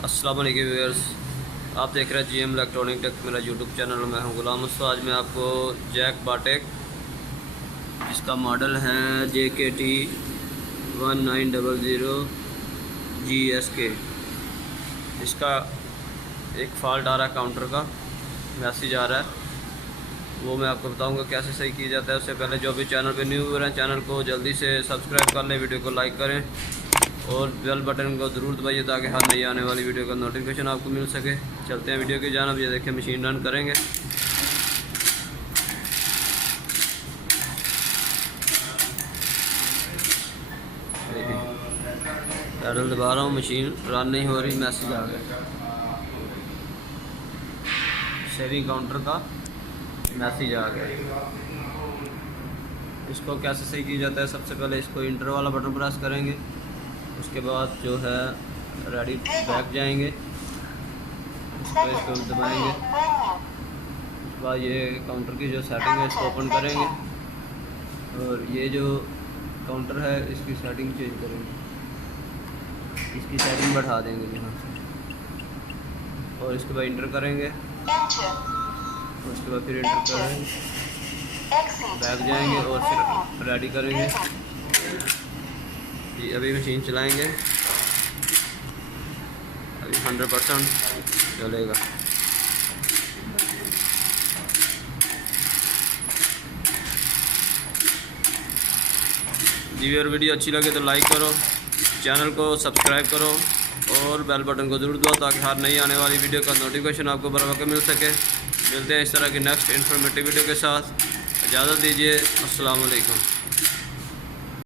अस्सलाम वालेकुम व्यूअर्स, आप देख रहे हैं जीएम इलेक्ट्रॉनिक टेक, मेरा यूट्यूब चैनल। मैं हूं गुलाम मुस्तफ़ा। आज मैं आपको जैक बाटेक, जिसका मॉडल है JKT 1900 GSK, इसका एक फ़ॉल्ट आ रहा है, काउंटर का मैसेज आ रहा है, वो मैं आपको बताऊंगा कैसे सही किया जाता है। उससे पहले जो भी चैनल पे न्यू व्यूअर हैं, चैनल को जल्दी से सब्सक्राइब कर लें, वीडियो को लाइक करें और बेल बटन को ज़रूर दबाइए ताकि हर नई आने वाली वीडियो का नोटिफिकेशन आपको मिल सके। चलते हैं वीडियो की जानिब। ये देखें, मशीन रन करेंगे। देखिए, पैडल दबा रहा हूँ, मशीन रन नहीं हो रही, मैसेज आ गया, शेविंग काउंटर का मैसेज आ गया। इसको कैसे सही किया जाता है? सबसे पहले इसको इंटर वाला बटन प्रेस करेंगे, उसके बाद जो है रेडी बैक जाएंगे, इसको दबाएंगे, उसके बाद ये काउंटर की जो सेटिंग है इसको ओपन करेंगे और ये जो काउंटर है इसकी सेटिंग चेंज करेंगे, इसकी सेटिंग बढ़ा देंगे यहाँ से और इसके बाद इंटर करेंगे, उसके बाद फिर इंटर करेंगे, बैक जाएंगे और फिर रेडी करेंगे। जी अभी मशीन चलाएंगे, अभी 100% चलेगा। जी अगर वीडियो अच्छी लगे तो लाइक करो, चैनल को सब्सक्राइब करो और बेल बटन को ज़रूर दबाओ ताकि हर नई आने वाली वीडियो का नोटिफिकेशन आपको बर वक्त मिल सके। मिलते हैं इस तरह की नेक्स्ट इन्फॉर्मेटिव वीडियो के साथ। इजाज़त दीजिए। अस्सलाम वालेकुम।